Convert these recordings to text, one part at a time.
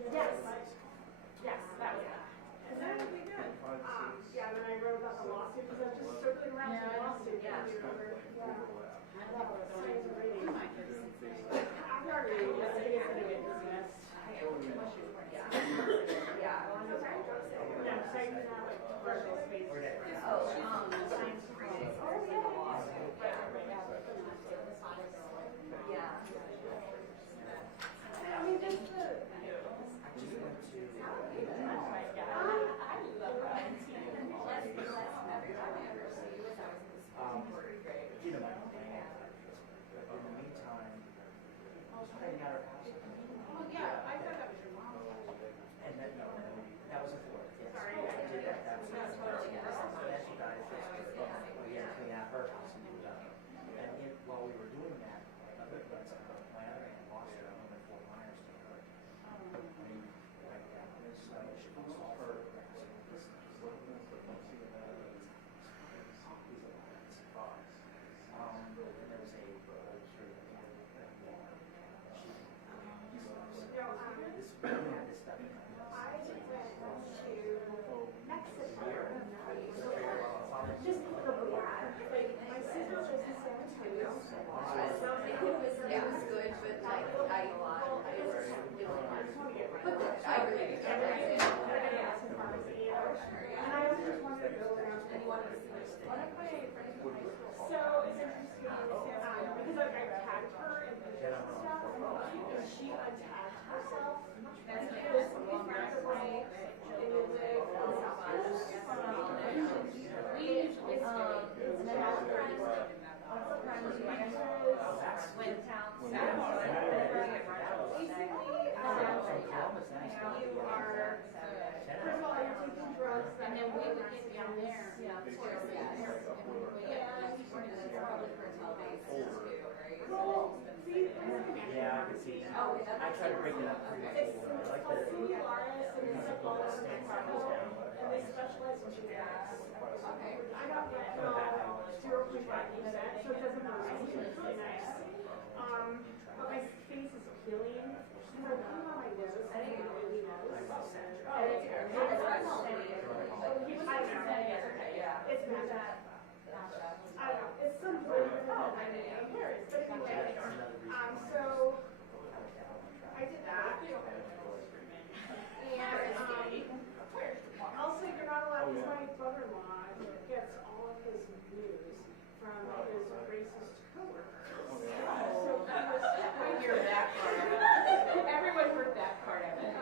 Yes. Yes, that was that. And then we did. Yeah, and then I wrote about the lawsuit because I was just circling around to the lawsuit. Yeah. After I read it, I think it's going to get dismissed. Yeah. Yeah. Yeah, I'm saying that like commercial space. Science reading. Oh, yeah. I mean, just the. Yeah, I thought that was your mom. And then, no, that was a Florida. Yes. Sorry, I did that. That was a Florida. Then she died of we had to clean out her house and moved up. And while we were doing that, my other aunt lost her home in Fort Myers to her. I mean, like that. She comes off her grass and this. And there was a I went to Mexico. Just for the like my sister lives in San Antonio. It was good, but like I really and I also just wanted to go around and wanted to see one of my friends. So it's interesting because like I tagged her and stuff, and she untagged herself. And this friends of mine in music. We usually and then all the friends went down. Basically, you are first of all you're taking drugs, and then we would get down there. Yeah, of course. Yeah, I can see that. I try to break it up for you. It's called Similaris, and it's like all over Mexico, and they specialize in generics. I got retinol 0.5%, so it doesn't bother me. It's really nice. But my face is peeling. Because I put it on my nose, I think it really knows. It's not bad. I don't know. It's some flavor that I didn't hear it. But anyway, so I did that. And also, you're not allowed, because my brother-in-law gets all of his news from his racist coworkers. So he was. We hear that part of it. Everyone heard that part of it.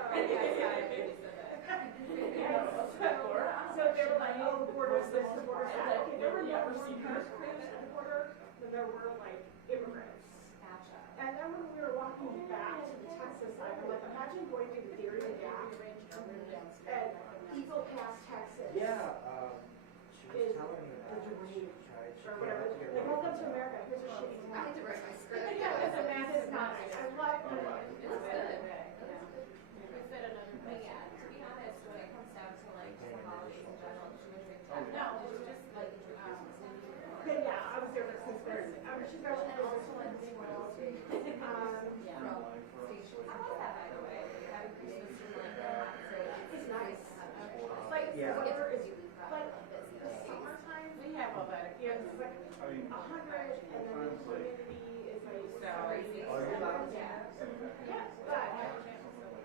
So they were like, oh, the border's this, the border's that. Okay, there were never seniors at the border, but there were like immigrants. And then when we were walking back to the Texas side, I'm like, imagine going to the Theory of Gap and Eagle Pass, Texas. Yeah, she was telling me about DeWine or whatever. Like, welcome to America. Here's a shitty town. I had to write my script. Yeah, because the math is not nice. I love it. It's good. We said another thing. Yeah, to be honest, when it comes down to like the holidays in general, no, it's just like Okay, yeah, I was there for 6 years. She's actually also in the world. How about that, by the way? Having Christmas in like It's nice. It's like the weather is like the summertime. We have all that. Yeah, it's like 100, and then the humidity is like crazy. Yeah, but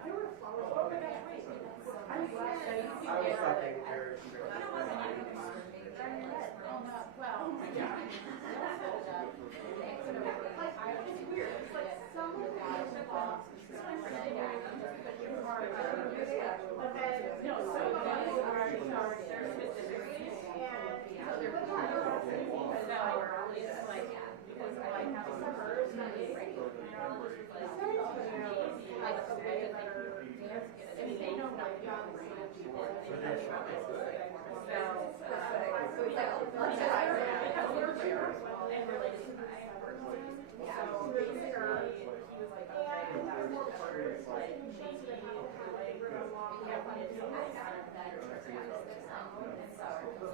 there were flowers. Oh my gosh, wait. I'm glad that you can get well, yeah. It's weird. It's like some of the but then no, some of them are they're specific and they're it's like because like December is not great. Like a way better if they know not young people and related to my work. So basically, he was like, and there's more words, like maybe like we have one to do this out of that and so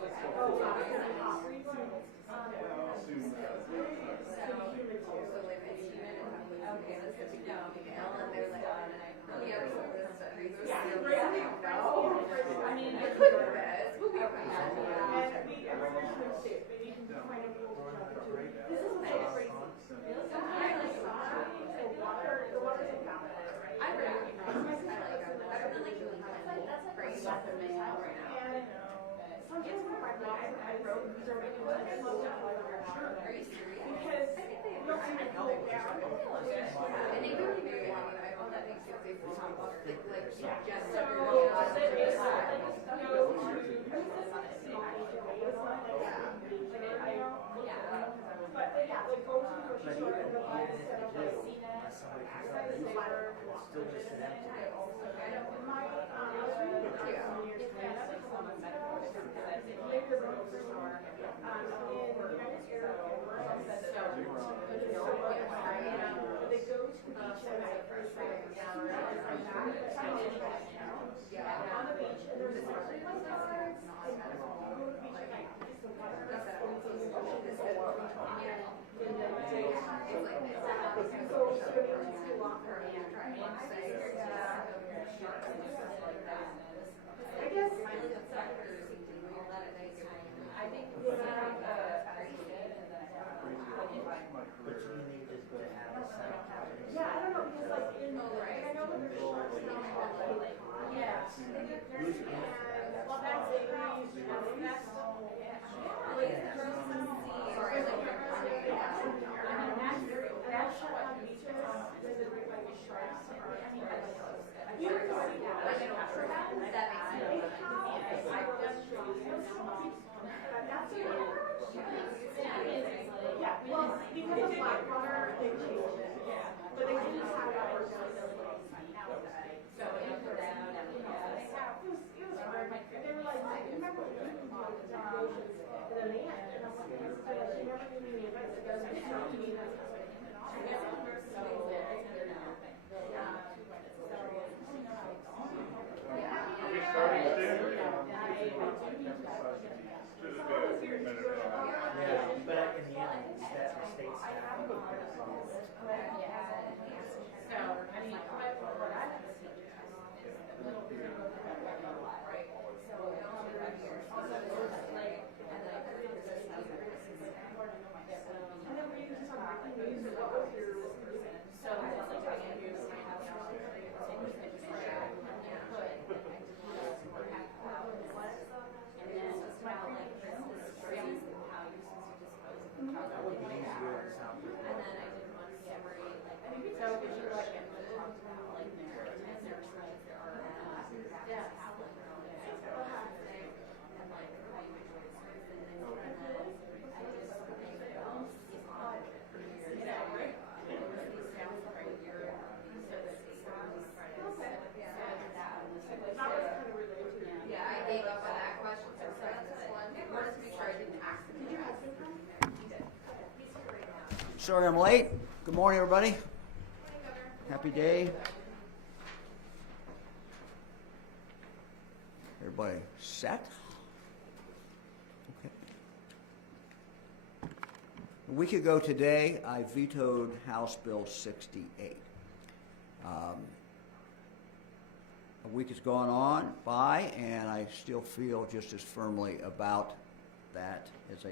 okay, let's get to know Miguel, and they're like, oh, yeah, I mean, it could be this. We'll be okay. And we everyone can see it. Maybe you can find a rule to jump into. This is what's so crazy. The water's in contaminated, right? I recognize. I don't really doing crazy stuff in my house right now. And sometimes when I wrote these are really good. Are you serious? Because you don't see it go down. And they really very well. I hope that makes it safe for top water. Like just So but yeah, like go to the grocery store and realize instead of like access the water, Still just an empty. my I was reading the text some years ago, maybe the grocery store, in United Airport, they go to the beach and like first on the beach and there's a lifeguards and you go to the beach at night, it's the water that's going to the ocean is in the day. So emergency locker and I guess I think But you need to have a site. yeah, I don't know because like in I know that there's sharks now like yeah. Who's in it? well that's a that's that shut down beaches with the great white sharks are you know yeah, well, because of Blackwater, they changed it. Yeah. But they didn't have that work done. So after that, It was hard. They were like, remember when you can do the oceans? And then they had it. And I'm like, she never gave me any advice. It doesn't sound to me that's Yeah, but in the end, it's that the state staff. and then we just on breaking news. What was your Sorry I'm late. Good morning, everybody. Happy day. Everybody set? Okay. A week ago today, I vetoed House Bill 68. A week has gone on by, and I still feel just as firmly about that as I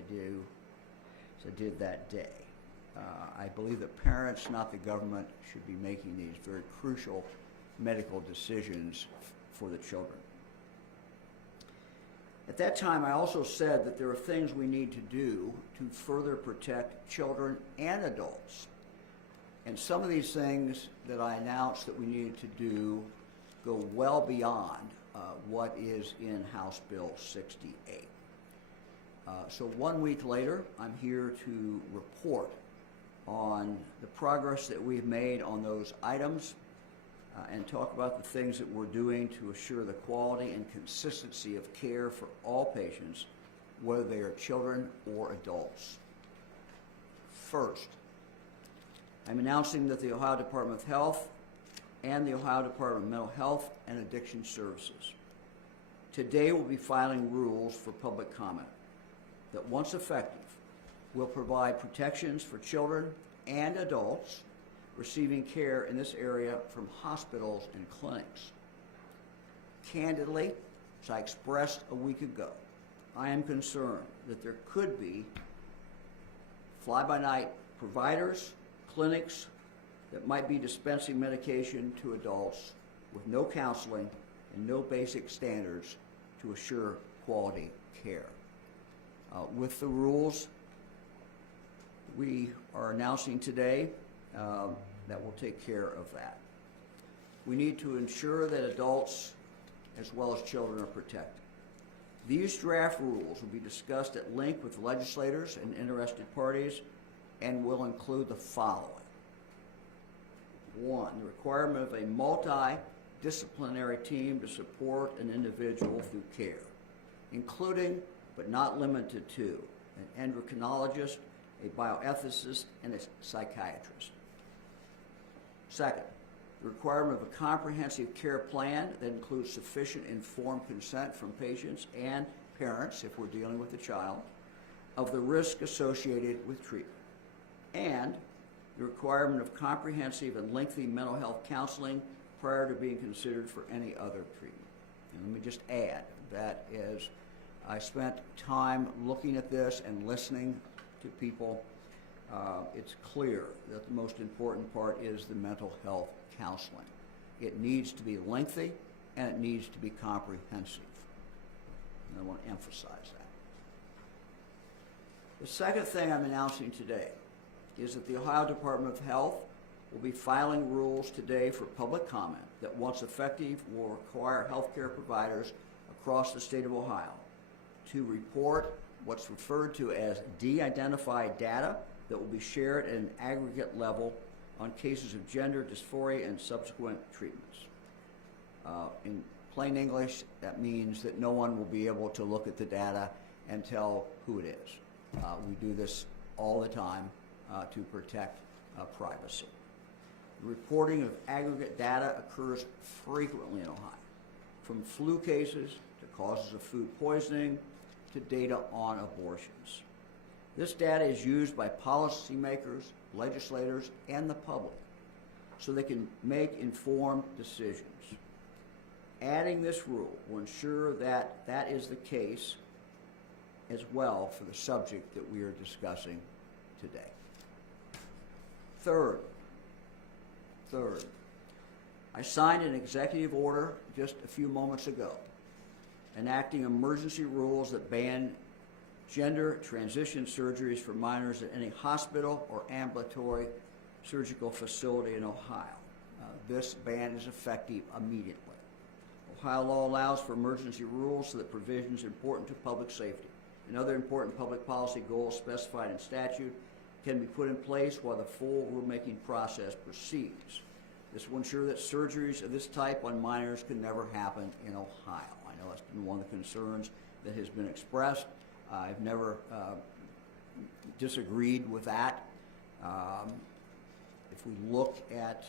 did that day. I believe that parents, not the government, should be making these very crucial medical decisions for the children. At that time, I also said that there are things we need to do to further protect children and adults. And some of these things that I announced that we needed to do go well beyond what is in House Bill 68. So 1 week later, I'm here to report on the progress that we've made on those items and talk about the things that we're doing to assure the quality and consistency of care for all patients, whether they are children or adults. First, I'm announcing that the Ohio Department of Health and the Ohio Department of Mental Health and Addiction Services today will be filing rules for public comment that, once effective, will provide protections for children and adults receiving care in this area from hospitals and clinics. Candidly, as I expressed a week ago, I am concerned that there could be fly-by-night providers, clinics that might be dispensing medication to adults with no counseling and no basic standards to assure quality care. With the rules we are announcing today, that will take care of that. We need to ensure that adults as well as children are protected. These draft rules will be discussed at length with legislators and interested parties and will include the following. 1, the requirement of a multidisciplinary team to support an individual through care, including but not limited to an endocrinologist, a bioethicist, and a psychiatrist. 2nd, the requirement of a comprehensive care plan that includes sufficient informed consent from patients and parents, if we're dealing with a child, of the risk associated with treatment, and the requirement of comprehensive and lengthy mental health counseling prior to being considered for any other treatment. And let me just add that as I spent time looking at this and listening to people, it's clear that the most important part is the mental health counseling. It needs to be lengthy and it needs to be comprehensive. And I want to emphasize that. The second thing I'm announcing today is that the Ohio Department of Health will be filing rules today for public comment that, once effective, will require healthcare providers across the state of Ohio to report what's referred to as de-identified data that will be shared at an aggregate level on cases of gender dysphoria and subsequent treatments. In plain English, that means that no one will be able to look at the data and tell who it is. We do this all the time to protect privacy. The reporting of aggregate data occurs frequently in Ohio, from flu cases to causes of food poisoning to data on abortions. This data is used by policymakers, legislators, and the public so they can make informed decisions. Adding this rule will ensure that that is the case as well for the subject that we are discussing today. Third, I signed an executive order just a few moments ago enacting emergency rules that ban gender transition surgeries for minors at any hospital or ambulatory surgical facility in Ohio. This ban is effective immediately. Ohio law allows for emergency rules so that provisions important to public safety and other important public policy goals specified in statute can be put in place while the full rulemaking process proceeds. This will ensure that surgeries of this type on minors can never happen in Ohio. I know that's been one of the concerns that has been expressed. I've never disagreed with that. If we look at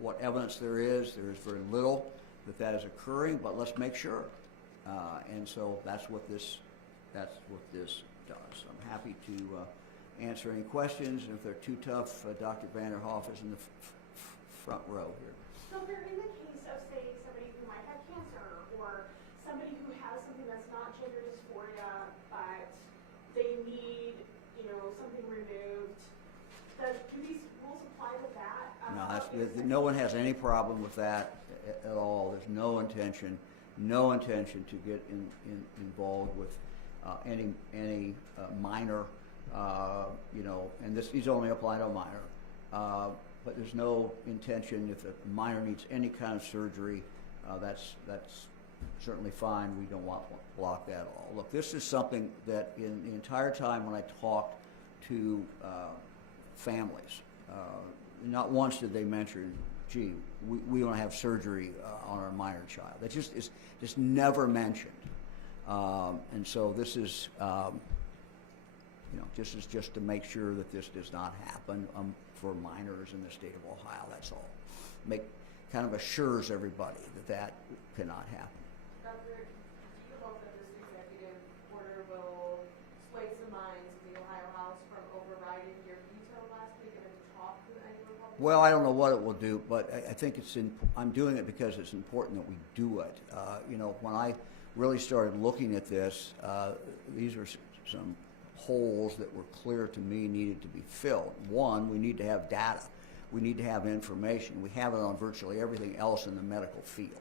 what evidence there is very little that is occurring, but let's make sure. And so that's what this does. I'm happy to answer any questions, and if they're too tough, Dr. Vanderhoff is in the front row here. So if you're in the case of, say, somebody who might have cancer or somebody who has something that's not gender dysphoria, but they need, something removed, do these rules apply to that? No one has any problem with that at all. There's no intention to get involved with any minor, and these only apply to a minor. But there's no intention if a minor needs any kind of surgery, that's certainly fine. We don't want to block that at all. Look, this is something that in the entire time when I talked to families, not once did they mention, gee, we want to have surgery on our minor child. That is just never mentioned. And so this is, just to make sure that this does not happen for minors in the state of Ohio. That's all. Kind of assures everybody that cannot happen. Doctor, do you hope that this executive order will sway some minds in the Ohio House from overriding your veto last week and then talk to any Republicans? Well, I don't know what it will do, but I think I'm doing it because it's important that we do it. When I really started looking at this, these are some holes that were clear to me needed to be filled. One, we need to have data. We need to have information. We have it on virtually everything else in the medical field.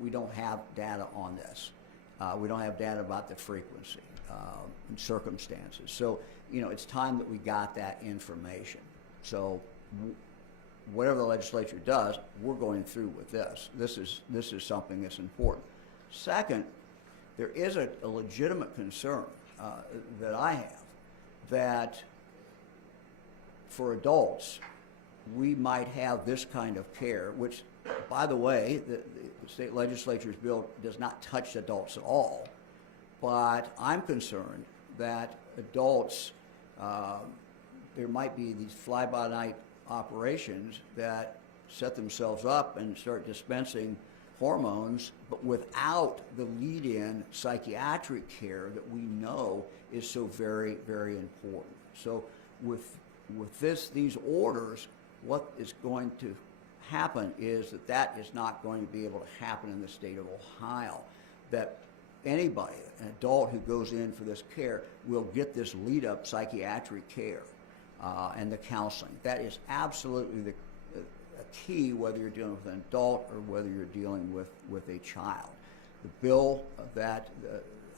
We don't have data on this. We don't have data about the frequency and circumstances. So, it's time that we got that information. So, whatever the legislature does, we're going through with this. This is something that's important. Second, there is a legitimate concern that I have that for adults, we might have this kind of care, which, by the way, the state legislature's bill does not touch adults at all. But I'm concerned that adults, there might be these fly-by-night operations that set themselves up and start dispensing hormones, but without the lead-in psychiatric care that we know is so very, very important. So with these orders, what is going to happen is that is not going to be able to happen in the state of Ohio. That anybody, an adult who goes in for this care, will get this lead-up psychiatric care and the counseling. That is absolutely a key, whether you're dealing with an adult or whether you're dealing with a child. The bill that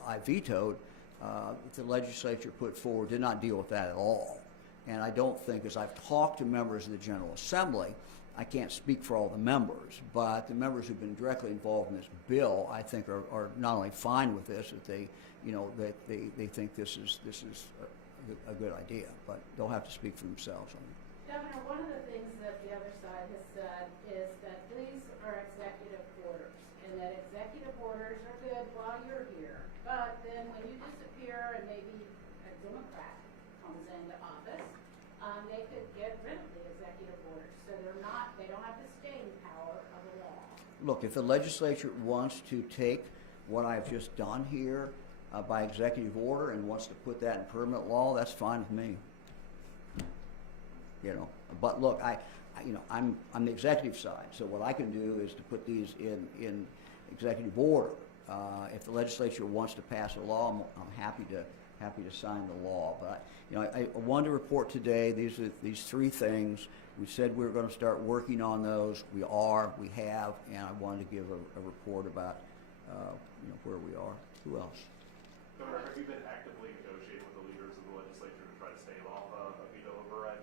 I vetoed, the legislature put forward, did not deal with that at all. And I don't think, as I've talked to members of the General Assembly, I can't speak for all the members, but the members who've been directly involved in this bill, I think, are not only fine with this, that they think this is a good idea, but they'll have to speak for themselves on it. Governor, one of the things that the other side has said is that these are executive orders, and that executive orders are good while you're here, but then when you disappear and maybe a Democrat comes into office, they could get rid of the executive orders, so they don't have the staying power of the law. Look, if the legislature wants to take what I've just done here by executive order and wants to put that in permanent law, that's fine with me. But look, I'm the executive side, so what I can do is to put these in executive order. If the legislature wants to pass a law, I'm happy to sign the law. But I wanted to report today. These three things. We said we were going to start working on those. We have, and I wanted to give a report about where we are. Who else? Governor, have you been actively negotiating with the leaders of the legislature to try to stave off a veto override?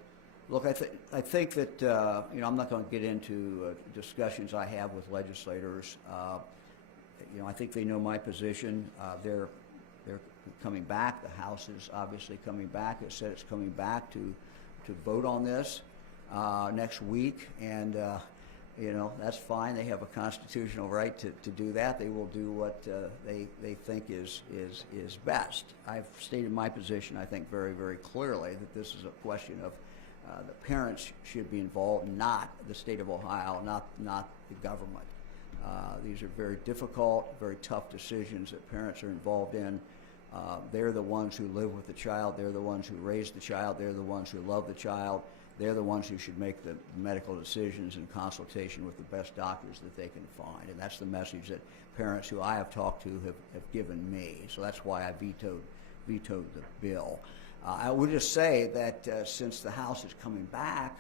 Look, I think that I'm not going to get into discussions I have with legislators. I think they know my position. They're coming back. The House is obviously coming back. It said it's coming back to vote on this next week, and that's fine. They have a constitutional right to do that. They will do what they think is best. I've stated my position, I think, very, very clearly, that this is a question of the parents should be involved, not the state of Ohio, not the government. These are very difficult, very tough decisions that parents are involved in. They're the ones who live with the child. They're the ones who raise the child. They're the ones who love the child. They're the ones who should make the medical decisions in consultation with the best doctors that they can find. And that's the message that parents who I have talked to have given me. So that's why I vetoed the bill. I would just say that since the House is coming back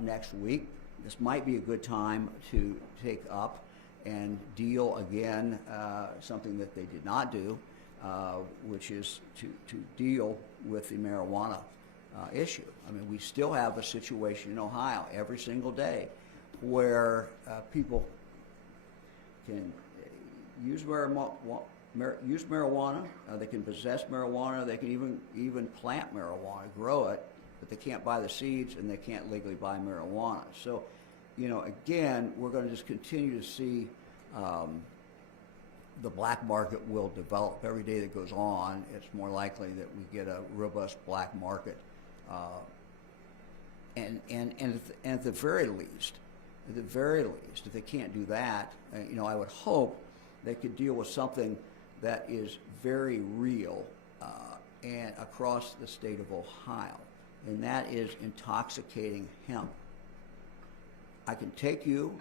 next week, this might be a good time to take up and deal again something that they did not do, which is to deal with the marijuana issue. I mean, we still have a situation in Ohio every single day where people can use marijuana, they can possess marijuana, they can even plant marijuana, grow it, but they can't buy the seeds and they can't legally buy marijuana. So, again, we're going to just continue to see the black market will develop. Every day that goes on, it's more likely that we get a robust black market. And at the very least, if they can't do that, I would hope they could deal with something that is very real and across the state of Ohio, and that is intoxicating hemp. I can take you,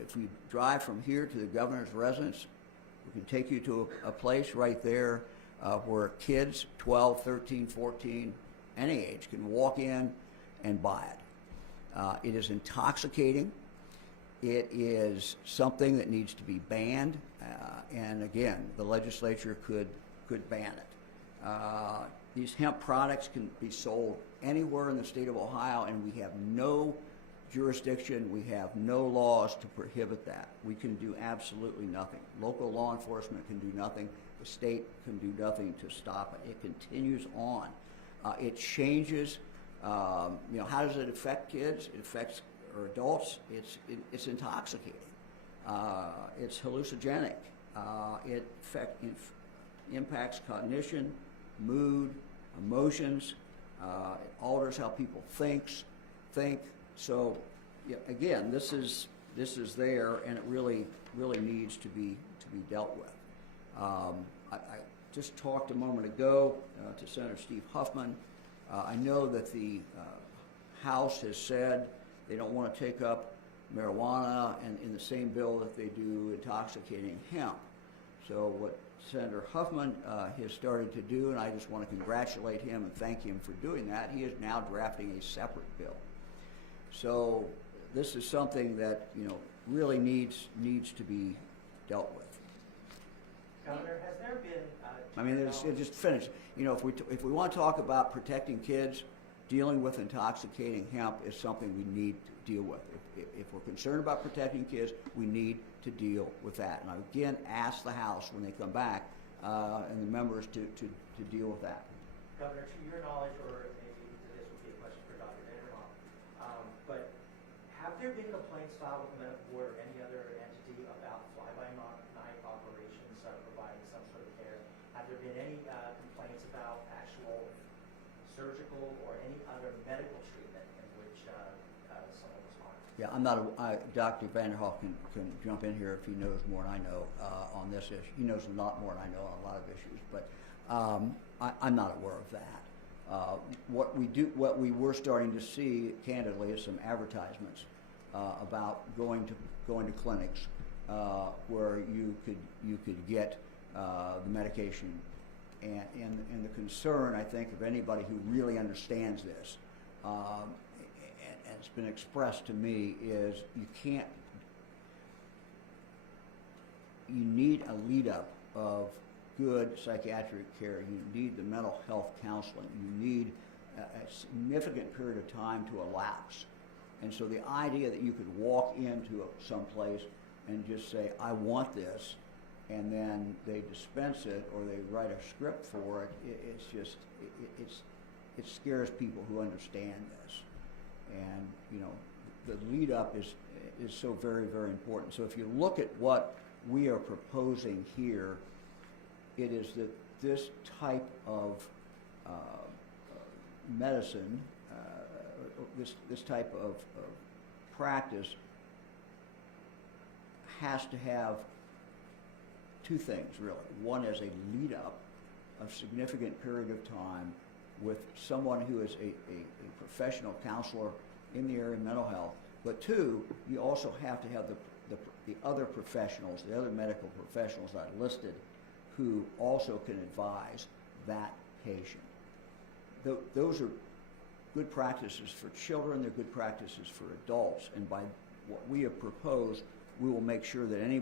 if we drive from here to the governor's residence, we can take you to a place right there where kids, 12, 13, 14, any age, can walk in and buy it. It is intoxicating. It is something that needs to be banned. And again, the legislature could ban it. These hemp products can be sold anywhere in the state of Ohio, and we have no jurisdiction, we have no laws to prohibit that. We can do absolutely nothing. Local law enforcement can do nothing. The state can do nothing to stop it. It continues on. It changes. How does it affect kids? It affects or adults. It's intoxicating. It's hallucinogenic. It impacts cognition, mood, emotions. It alters how people think. So, again, this is there, and it really needs to be dealt with. I just talked a moment ago to Senator Steve Huffman. I know that the House has said they don't want to take up marijuana and in the same bill that they do intoxicating hemp. So what Senator Huffman has started to do, and I just want to congratulate him and thank him for doing that, he is now drafting a separate bill. So this is something that really needs to be dealt with. Governor, has there been? I mean, it just finished. If we want to talk about protecting kids, dealing with intoxicating hemp is something we need to deal with. If we're concerned about protecting kids, we need to deal with that. And I again ask the House when they come back and the members to deal with that. Governor, to your knowledge, or maybe this would be a question for Dr. Vanderhoff, but have there been complaints filed with the medical board or any other entity about fly-by-night operations providing some sort of care? Have there been any complaints about actual surgical or any other medical treatment in which someone was harmed? Yeah, I'm not. Dr. Vanderhoff can jump in here if he knows more than I know on this issue. He knows a lot more than I know on a lot of issues, but I'm not aware of that. What we were starting to see, candidly, is some advertisements about going to clinics where you could get the medication, and the concern, I think, of anybody who really understands this, and it's been expressed to me, is you need a lead up of good psychiatric care. You need the mental health counseling. You need a significant period of time to elapse. And so the idea that you could walk into some place and just say, I want this, and then they dispense it or they write a script for it, it scares people who understand this. And the lead up is so very, very important. So if you look at what we are proposing here, it is that this type of medicine, this type of practice has to have two things, really. One is a lead up of significant period of time with someone who is a professional counselor in the area of mental health. But two, you also have to have the other professionals, the other medical professionals that I listed, who also can advise that patient. Those are good practices for children, they're good practices for adults, and by what we have proposed, we will make sure that any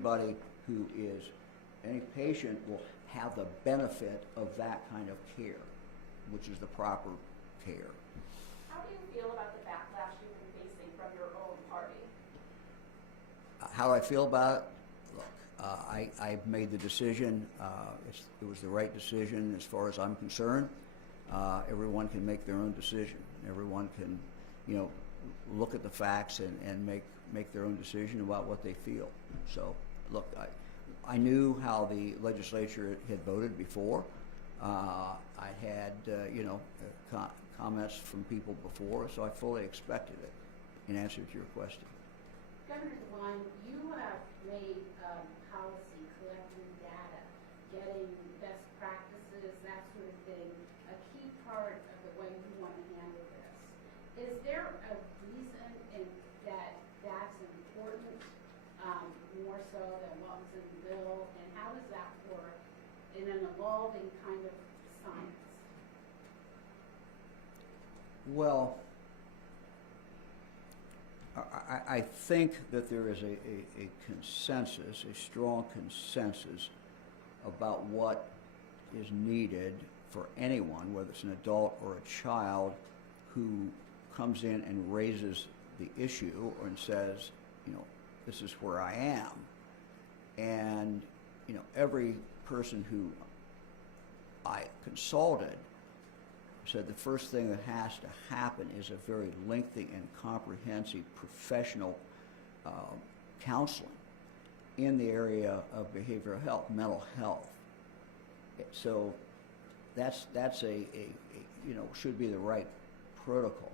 patient will have the benefit of that kind of care, which is the proper care. How do you feel about the backlash you've been facing from your own party? How do I feel about it? Look, I made the decision. It was the right decision as far as I'm concerned. Everyone can make their own decision. Everyone can, look at the facts and make their own decision about what they feel. So, look, I knew how the legislature had voted before. I had, comments from people before, so I fully expected it in answer to your question. Governor DeWine, you have made policy, collecting data, getting best practices, that sort of thing, a key part of the way you want to handle this. Is there a reason that that's important, more so than what was in the bill, and how does that work in an evolving kind of science? Well, I think that there is a consensus, a strong consensus about what is needed for anyone, whether it's an adult or a child, who comes in and raises the issue and says, this is where I am. And, every person who I consulted said the first thing that has to happen is a very lengthy and comprehensive professional counseling in the area of behavioral health, mental health. So that's should be the right protocol.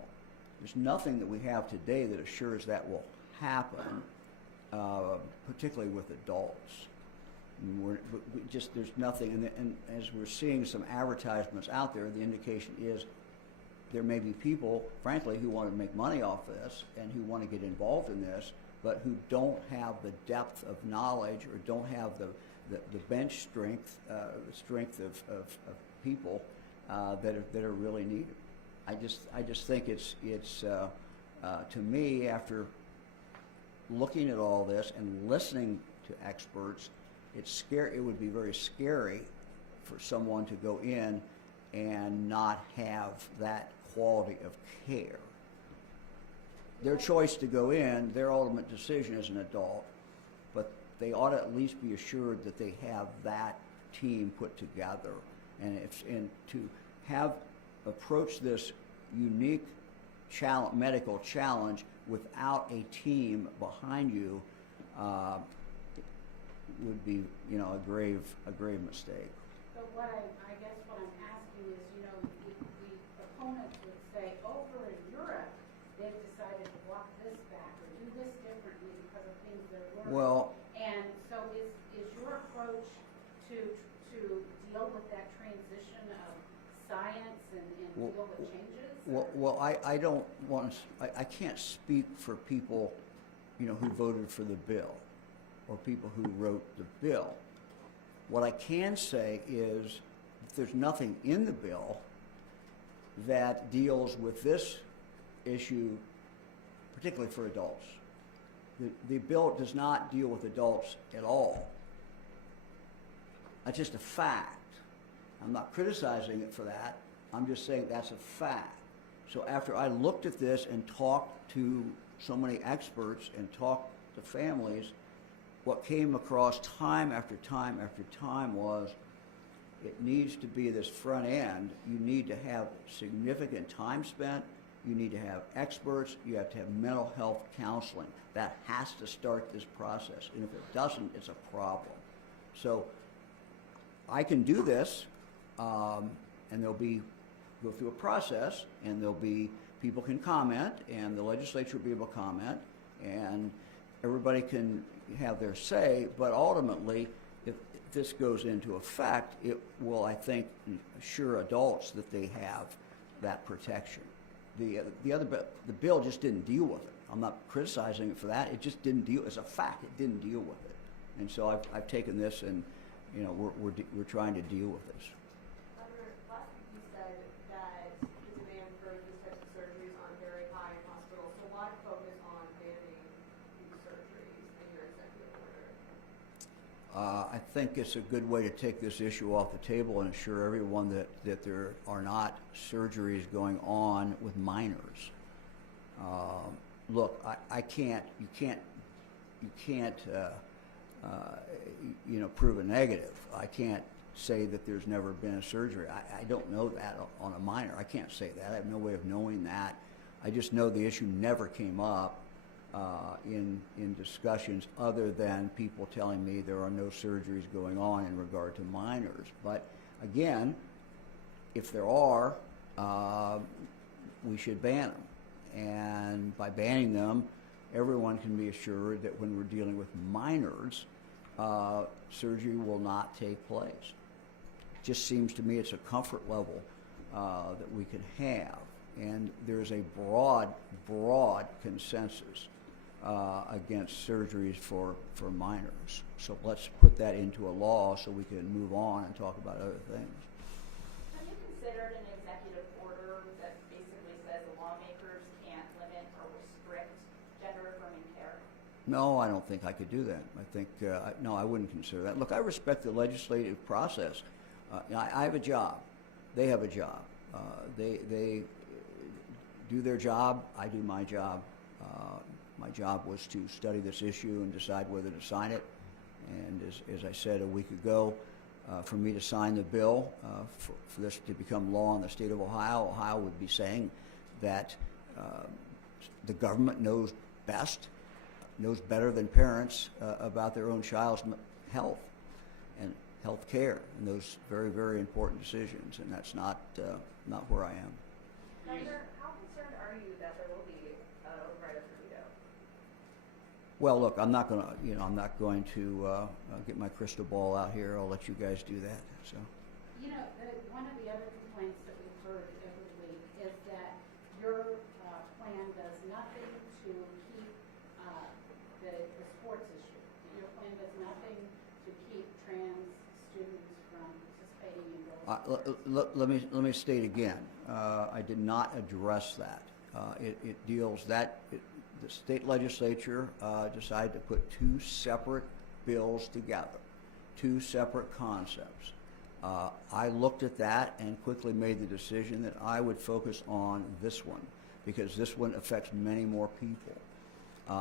There's nothing that we have today that assures that will happen, particularly with adults. There's nothing, and as we're seeing some advertisements out there, the indication is there may be people, frankly, who want to make money off this and who want to get involved in this, but who don't have the depth of knowledge or don't have the bench strength, the strength of people that are really needed. I just think it's to me, after looking at all this and listening to experts, it's scary. It would be very scary for someone to go in and not have that quality of care. Their choice to go in, their ultimate decision as an adult, but they ought to at least be assured that they have that team put together, and to have approached this unique medical challenge without a team behind you would be, a grave mistake. So what I guess what I'm asking is, the opponents would say, over in Europe, they've decided to walk this back or do this differently because of things that are working. Well, and so is your approach to deal with that transition of science and deal with changes? Well, I don't want to. I can't speak for people, who voted for the bill, or people who wrote the bill. What I can say is there's nothing in the bill that deals with this issue, particularly for adults. The bill does not deal with adults at all. That's just a fact. I'm not criticizing it for that. I'm just saying that's a fact. So after I looked at this and talked to so many experts and talked to families, what came across time after time after time was it needs to be this front end. You need to have significant time spent. You need to have experts. You have to have mental health counseling. That has to start this process. And if it doesn't, it's a problem. So I can do this, and there'll be go through a process, and there'll be people can comment, and the legislature will be able to comment, and everybody can have their say. But ultimately, if this goes into effect, it will, I think, assure adults that they have that protection. The bill just didn't deal with it. I'm not criticizing it for that. It just didn't deal. It's a fact. It didn't deal with it. And so I've taken this, and we're trying to deal with this. Last week you said that the demand for these types of surgeries are very high in hospitals. So why focus on banning these surgeries in your executive order? I think it's a good way to take this issue off the table and assure everyone that there are not surgeries going on with minors. Look, you can't prove a negative. I can't say that there's never been a surgery. I don't know that on a minor. I can't say that. I have no way of knowing that. I just know the issue never came up in discussions other than people telling me there are no surgeries going on in regard to minors. But again, if there are, we should ban them. And by banning them, everyone can be assured that when we're dealing with minors, surgery will not take place. It just seems to me it's a comfort level that we can have. And there's a broad consensus against surgeries for minors. So let's put that into a law so we can move on and talk about other things. Have you considered an executive order that basically says the lawmakers can't limit or restrict gender-affirming care? No, I don't think I could do that. I think, no, I wouldn't consider that. Look, I respect the legislative process. I have a job. They have a job. They do their job. I do my job. My job was to study this issue and decide whether to sign it. And as I said a week ago, for me to sign the bill, for this to become law in the state of Ohio, Ohio would be saying that the government knows best, knows better than parents about their own child's health and health care and those very, very important decisions. And that's not where I am. Senator, how concerned are you that there will be an override of the veto? Well, look, I'm not going to get my crystal ball out here. I'll let you guys do that. So. You know, one of the other complaints that we've heard every week is that your plan does nothing to keep the sports issue. Your plan does nothing to keep trans students from participating in girls' Let me state again. I did not address that. It deals that. The state legislature decided to put two separate bills together, two separate concepts. I looked at that and quickly made the decision that I would focus on this one because this one affects many more people.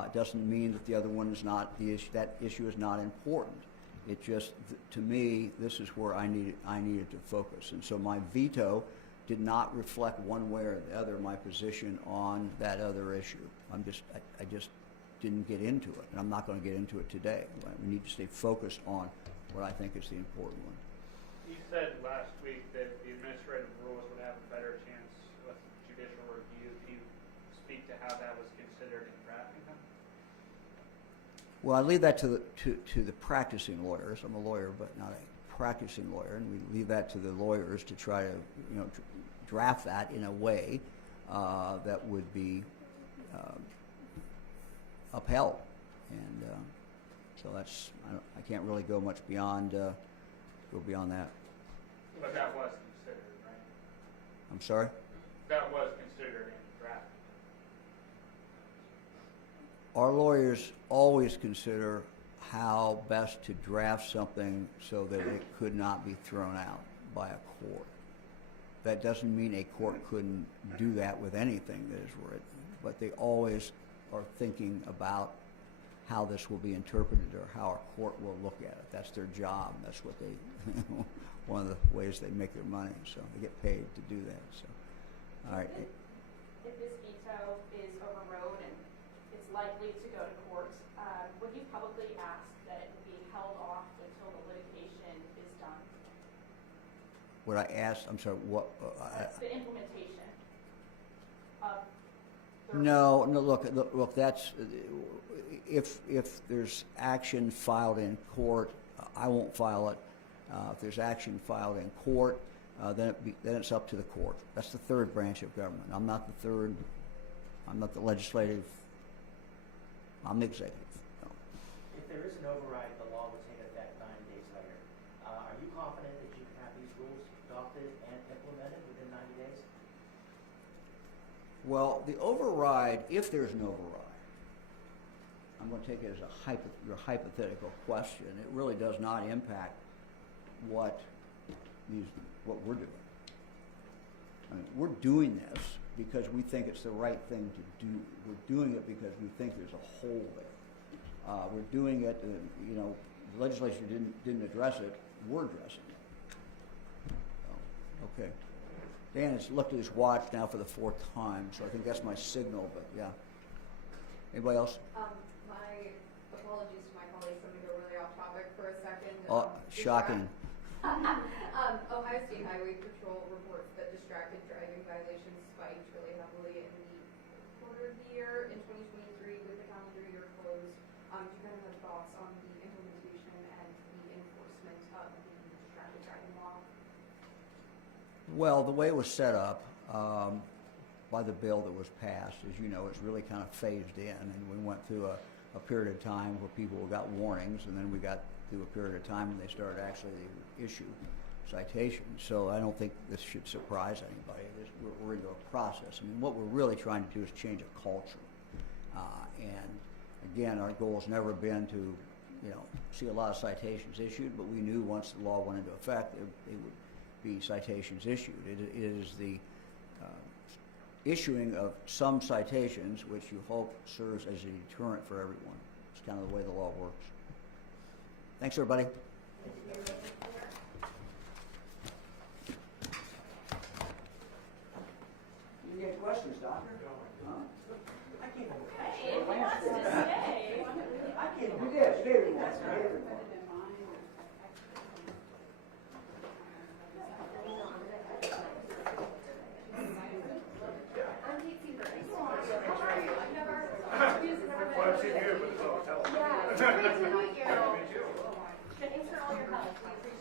It doesn't mean that the other one is not the issue. That issue is not important. It just, to me, this is where I needed to focus, and so my veto did not reflect one way or the other my position on that other issue. I just didn't get into it, and I'm not going to get into it today. We need to stay focused on what I think is the important one. You said last week that the administrative rules would have a better chance with judicial review. Can you speak to how that was considered in drafting them? Well, I leave that to the practicing lawyers. I'm a lawyer, but not a practicing lawyer, and we leave that to the lawyers to try to, draft that in a way that would be upheld. And so that's I can't really go much beyond that. But that was considered, right? I'm sorry? That was considered in the draft. Our lawyers always consider how best to draft something so that it could not be thrown out by a court. That doesn't mean a court couldn't do that with anything that is written, but they always are thinking about how this will be interpreted or how a court will look at it. That's their job. That's what they, one of the ways they make their money. So they get paid to do that. So, all right. If this veto is overrode and it's likely to go to court, would you publicly ask that it be held off until the litigation is done? What I asked, I'm sorry, what? The implementation of the No, look, that's, if there's action filed in court, I won't file it. If there's action filed in court, then it's up to the court. That's the third branch of government. I'm not the third, I'm not the legislative, I'm the executive. No. If there is an override, the law would take effect 9 days later. Are you confident that you can have these rules adopted and implemented within 90 days? Well, the override, if there's an override, I'm going to take it as your hypothetical question. It really does not impact what we're doing. I mean, we're doing this because we think it's the right thing to do. We're doing it because we think there's a hole there. We're doing it, the legislature didn't address it. We're addressing it. So, okay. Dan has looked at his watch now for the 4th time, so I think that's my signal, but yeah. Anybody else? My apologies to my colleagues, I'm going to go really off topic for a second. Shocking. Ohio State Highway Patrol reports that distracted driving violations spiked really heavily in the quarter of the year in 2023 with the calendar year closed. Do you kind of have thoughts on the implementation and the enforcement of the distracted driving law? Well, the way it was set up, by the bill that was passed. As you know, it's really kind of phased in, and we went through a period of time where people got warnings, and then we got through a period of time when they started actually to issue citations. So I don't think this should surprise anybody. We're into a process. I mean, what we're really trying to do is change a culture. And again, our goal has never been to, see a lot of citations issued, but we knew once the law went into effect, it would be citations issued. It is the issuing of some citations, which you hope serves as a deterrent for everyone. It's kind of the way the law works. Thanks, everybody. You get questions, Doctor? Huh? I can't. Hey, if he wants to stay. I can't do this. David wants to. David wants to. Well, I've seen you, but it's all telephone. Yeah, it's great to meet you. Thanks for all your help. We appreciate it.